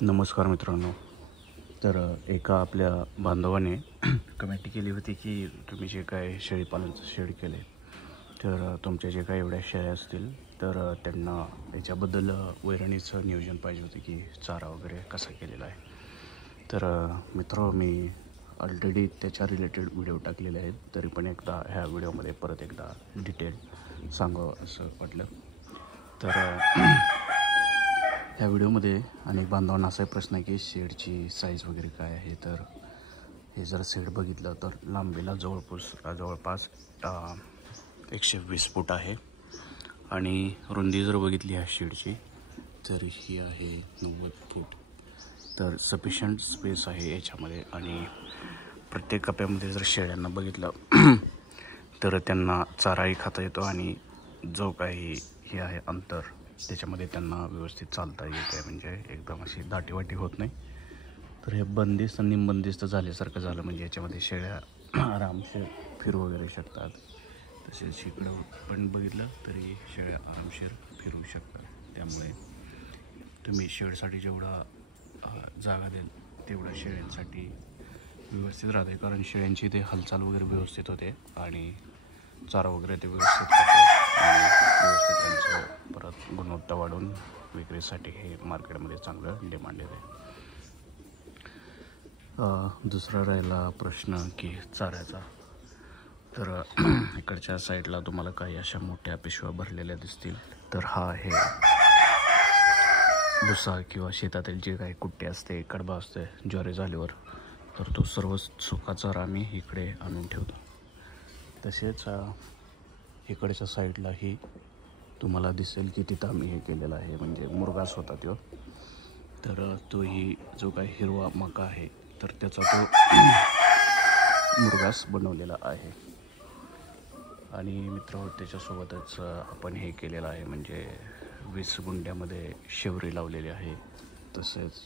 नमस्कार मित्रांनो. तर एका आपल्या बांधवाने कमेंट केली होती की तुम्ही जे काय शेळीपालनचं शेड केले तर तुमच्या जे काही एवढ्या शेळ्या असतील तर त्यांना याच्याबद्दल वैरणीचं नियोजन पाहिजे होतं की चारा वगैरे कसा केलेला आहे. तर मित्र मी ऑलरेडी त्याच्या रिलेटेड व्हिडिओ टाकलेले आहेत, तरी पण एकदा ह्या व्हिडिओमध्ये परत एकदा डिटेल सांगावं असं वाटलं. तर ह्या व्हिडिओमध्ये अनेक बांधवांना असा प्रश्न आहे की शेडची साईज वगैरे काय आहे. तर हे जर शेड बघितलं तर लांबीला जवळपास 120 फूट आहे आणि रुंदी जर बघितली ह्या शेडची तर ही आहे 90 फूट. तर सफिशियंट स्पेस आहे याच्यामध्ये. आणि प्रत्येक कप्प्यामध्ये जर शेळ्यांना बघितलं तर त्यांना चाराही खाता येतो आणि जो काही हे आहे अंतर त्याच्यामध्ये त्यांना व्यवस्थित चालता येत आहे, म्हणजे एकदम अशी दाटीवाटी होत नाही. तर हे बंदिस्त आणि निमबंदिस्त झाल्यासारखं झालं, म्हणजे याच्यामध्ये शेळ्या आरामशीर फिरू वगैरे शकतात. तसेच इकडं पण बघितलं तरी शेळ्या आरामशीर फिरू शकतात. त्यामुळे तुम्ही शेडसाठी जेवढा जागा द्याल तेवढा शेळ्यांसाठी व्यवस्थित राहते, कारण शेळ्यांची ते हालचाल वगैरे व्यवस्थित होते आणि चारा वगैरे ते व्यवस्थित खाते आणि व्यवस्थित त्यांचं परत गुणवत्ता वाढून विक्रीसाठी हे मार्केटमध्ये चांगलं डिमांड येते. दुसरा राहिला प्रश्न की चाऱ्याचा. तर इकडच्या साईडला तुम्हाला काही अशा मोठ्या पिशव्या भरलेल्या दिसतील, तर हा आहे भुसा किंवा शेतातील जे काही कुट्टे असते, कडबा असते ज्वारी झाल्यावर, तर तो सर्व सुका चारा आम्ही इकडे आणून ठेवतो. तसेच इकडच्या साईडलाही तुम्हाला दिसेल की तिथं आम्ही हे केलेलं आहे, म्हणजे मुरघास होता तो. तर तोही जो काही हिरवा मका आहे तर त्याचा तो मुरघास बनवलेला आहे. आणि मित्र त्याच्यासोबतच आपण हे केलेलं आहे, म्हणजे 20 गुंठ्यामध्ये शेवरी लावलेली आहे. तसेच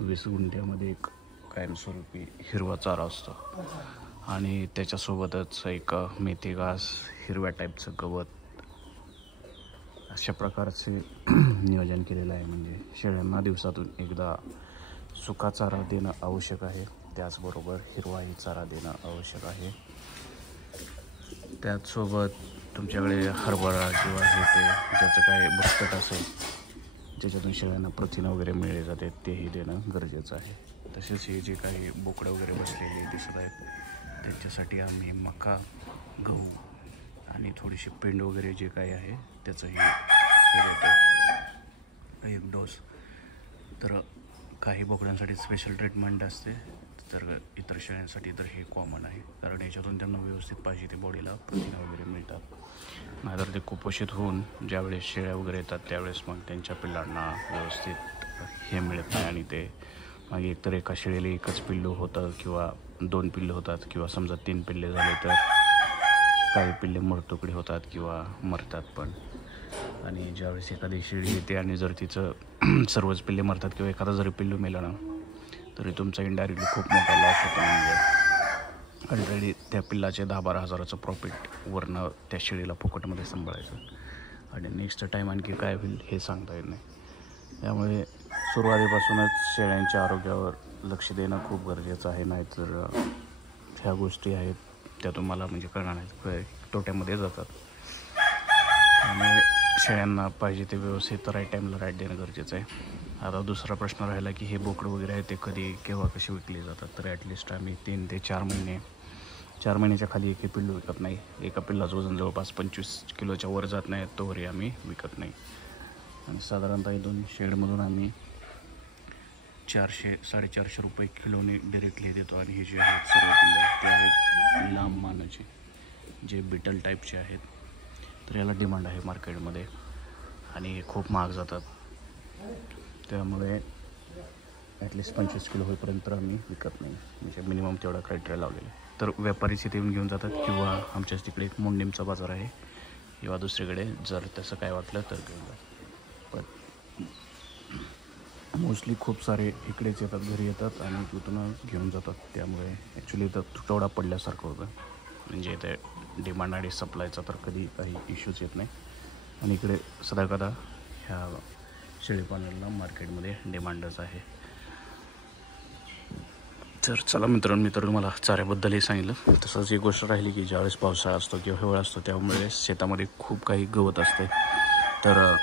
20 गुंठ्यामध्ये एक कायमस्वरूपी हिरवा चारा असतो आणि त्याच्यासोबतच एक मेथी घास, हिरव्या टाईपचं गवत, अशा प्रकारचे नियोजन केलेलं आहे. म्हणजे शेळ्यांना दिवसातून एकदा सुका चारा देणं आवश्यक आहे, त्याचबरोबर हिरवाही चारा देणं आवश्यक आहे. त्याचसोबत तुमच्याकडे हरभरा किंवा हे ते ज्याचं काय बुसकट असेल, ज्याच्यातून शेळ्यांना प्रथिनं वगैरे मिळले जाते, तेही देणं गरजेचं आहे. तसेच हे जे काही बोकडं वगैरे बसलेले दिसत आहेत त्यांच्यासाठी आम्ही मका, गहू आणि थोडीशी पेंड वगैरे जे काही आहे त्याचंही हे देतो एक डोस. तर काही बोकड्यांसाठी स्पेशल ट्रीटमेंट असते, तर इतर शेळ्यांसाठी तर हे कॉमन आहे, कारण याच्यातून त्यांना व्यवस्थित पाहिजे ते बॉडीला प्रथिनं वगैरे मिळतात. नाहीतर ते कुपोषित होऊन ज्यावेळेस शेळ्या वगैरे येतात त्यावेळेस मग त्यांच्या पिल्लांना व्यवस्थित हे मिळत नाही आणि ते मग एकतर एका शेळीला एकच पिल्लू होतं किंवा 2 पिल्लं होतात, किंवा समजा 3 पिल्ले झाले तर काही पिल्ले मरतुकडे होतात किंवा मरतात पण. आणि ज्यावेळेस एखादी शेळी येते आणि जर तिचं सर्वच पिल्ले मरतात किंवा एखादा जरी पिल्लू मेला ना तरी तुमचा इनडायरेक्टली खूप मोठा लॉस होतो. म्हणजे ऑलरेडी त्या पिल्लाचे 10-12 हजाराचं प्रॉफिट वरनं त्या शेळीला फुकटमध्ये सांभाळायचं आणि नेक्स्ट टाईम आणखी काय होईल हे सांगता येत नाही. त्यामुळे सुरुवातीपासूनच शेळ्यांच्या आरोग्यावर लक्ष देणं खूप गरजेचं आहे, नाहीतर ह्या गोष्टी आहेत त्या तुम्हाला म्हणजे कळणार नाहीत, तोट्यामध्ये जातात. त्यामुळे शेळ्यांना पाहिजे ते व्यवस्थित राईट टाईमला राईट देणं गरजेचं आहे. आता दुसरा प्रश्न राहिला की हे बोकडं वगैरे आहे ते केव्हा कशी विकली जातात. तर ॲटलिस्ट आम्ही 3 ते 4 महिन्याच्या खाली एक पिल्लू विकत नाही. एका पिल्लाचं वजन जवळपास 25 किलोच्या वर जात नाही तोवरही आम्ही विकत नाही. आणि साधारणतः इथून शेडमधून आम्ही 400-450 रुपये किलोने डिरेक्टली देतो. आणि हे जे आहेत सर्व पिल्लं ते आहेत लांब मानाचे, जे बिटल टाईपचे आहेत. तर याला डिमांड आहे मार्केटमध्ये आणि खूप महाग जातात. त्यामुळे ॲटलिस्ट 25 किलो होईपर्यंत आम्ही विकत नाही, म्हणजे मिनिमम तेवढा क्रायटेरिया लावलेला आहे. तर व्यापारीच इथे येऊन घेऊन जातात किंवा आमच्याच तिकडे एक मोंडीमचा बाजार आहे किंवा दुसरीकडे जर तसं काय वाटलं तर घेऊन जातात. पण मोस्टली खूप सारे इकडेच येतात, घरी येतात आणि तिथून घेऊन जातात. त्यामुळे ॲक्च्युली तर तुटवडा पडल्यासारखं होतं, म्हणजे इथे डिमांड आणि सप्लायचा तर कधी काही इश्यूज येत नाही. आणि इकडे सदाकदा ह्या शेळीपालनाला मार्केटमध्ये डिमांडच आहे. तर चला मित्रांनो, मी तर तुम्हाला चाऱ्याबद्दलही सांगितलं. तसंच एक गोष्ट राहिली की ज्यावेळेस पावसाळा असतो किंवा हिवाळा असतो त्यामुळे शेतामध्ये खूप काही गवत असते. तर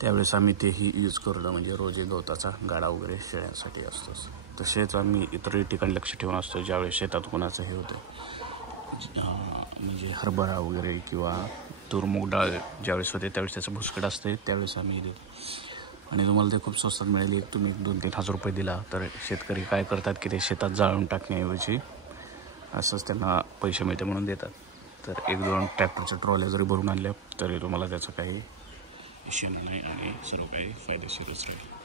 त्यावेळेस आम्ही तेही यूज करतो, म्हणजे रोज गवताचा गाडा वगैरे शेळ्यांसाठी असतोच. तसेच आम्ही इतरही ठिकाणी लक्ष ठेवून असतो ज्यावेळेस शेतात कोणाचं हे होतं, म्हणजे हरभरा वगैरे किंवा तूर मूग डाळ ज्यावेळेस होते त्यावेळेस त्याचं भुसकट असते त्यावेळेस आम्ही देतो. आणि तुम्हाला ते खूप स्वस्तात मिळेल. तुम्ही 2-3 हजार रुपये दिला तर शेतकरी काय करतात की ते शेतात जाळून टाकण्याऐवजी असंच त्यांना पैसे मिळते म्हणून देतात. तर 1-2 ट्रॅक्टरच्या ट्रॉल्या जरी भरून आणल्या तरी तुम्हाला त्याचं काही इश्यू नाही आणि सर्व काही फायदेशीरच राहील.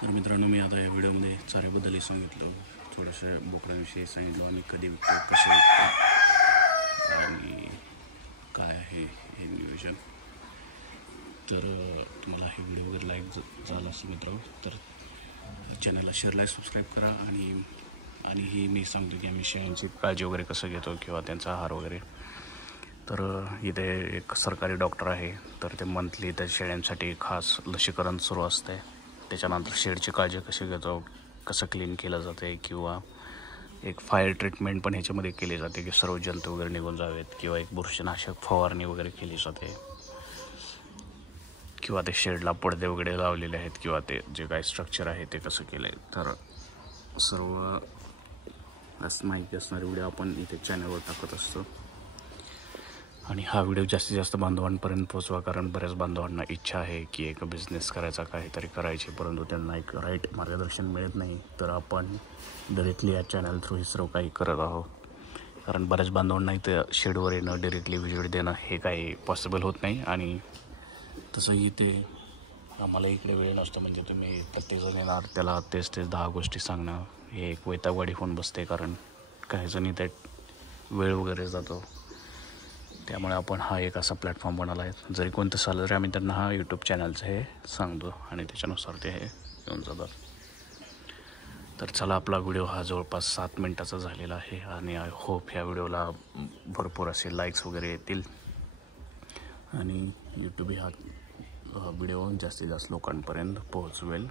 तर मित्रांनो, मी आता या व्हिडिओमध्ये चाऱ्याबद्दलही सांगितलं, थोडंसं बोकडांविषयी सांगितलं, आम्ही कधी विकतो, कसे विकतो आणि काय आहे हे नियोजन. तर तुम्हाला हे व्हिडिओ वगैरे लाईक झाला असेल मित्रांनो तर चॅनलला शेअर, लाईक, सबस्क्राईब करा. आणि ही मी सांगतो की आम्ही शेळ्यांची काळजी वगैरे कसं घेतो किंवा त्यांचा आहार वगैरे. तर इथे एक सरकारी डॉक्टर आहे, तर ते मंथली त्या शेळ्यांसाठी खास लसीकरण सुरू असते. त्याच्यानंतर शेडची काळजी कशी घेतो, कसं क्लीन केलं जाते किंवा एक फायर ट्रीटमेंट पण ह्याच्यामध्ये केली जाते की सर्व जंतू वगैरे निघून जावेत, किंवा एक बुरशीनाशक फवारणी वगैरे केली जाते, किंवा ते शेडला पडदे वगैरे लावलेले आहेत किंवा ते जे काही स्ट्रक्चर आहे ते कसं केलं आहे. तर सर्व माहिती असणारे व्हिडिओ आपण इथे चॅनलवर टाकत असतो. आणि हा व्हिडिओ जास्तीत जास्त बांधवांपर्यंत पोहोचवा, कारण बऱ्याच बांधवांना इच्छा आहे की एक बिझनेस करायचा, काहीतरी करायचे, परंतु त्यांना एक राईट मार्गदर्शन मिळत नाही. तर आपण डायरेक्टली या चॅनल थ्रू हे सर्व काही करत आहोत, कारण बऱ्याच बांधवांना इथं शेडवर येणं, डायरेक्टली व्हिजिट देणं हे काही पॉसिबल होत नाही. आणि तसंही ते आम्हाला इकडे वेळ नसतो, म्हणजे तुम्ही प्रत्येकजण येणार त्याला तेच 10 गोष्टी सांगणं हे एक वैतागवाडी होऊन बसते, कारण काही जणी ते वेळ वगैरे जातो. त्यामुळे आपण हा एक असा प्लॅटफॉर्म बनवला आहे, जरी कोणतं चाललं तरी आम्ही त्यांना हा यूट्यूब चॅनलचं हे सांगतो आणि त्याच्यानुसार ते हे येऊन जातात. तर चला, आपला व्हिडिओ हा जवळपास 7 मिनिटाचा झालेला आहे आणि आय होप ह्या व्हिडिओला भरपूर असे लाईक्स वगैरे येतील आणि यूट्यूब हा व्हिडिओ जास्तीत जास्त लोकांपर्यंत पोहोचवेल.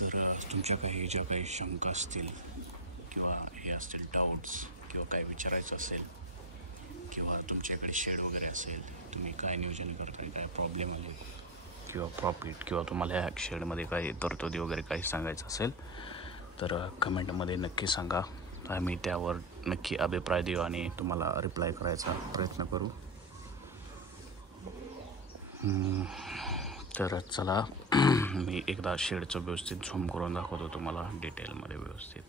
तर तुमच्या ज्या काही शंका असतील किंवा हे असतील डाऊट्स किंवा काय विचारायचं असेल किंवा तुमच्याकडे शेड वगैरे असेल, तुम्ही काय नियोजन करताय, काय प्रॉब्लेम आले किंवा प्रॉफिट, किंवा तुम्हाला ह्या शेडमध्ये काही तरतुदी वगैरे काही सांगायचं असेल तर कमेंटमध्ये नक्की सांगा. आम्ही त्यावर नक्की अभिप्राय देऊ आणि तुम्हाला रिप्लाय करायचा प्रयत्न करू. तर चला, मी एकदा शेडचं व्यवस्थित झूम करून दाखवतो तुम्हाला डिटेलमध्ये व्यवस्थित.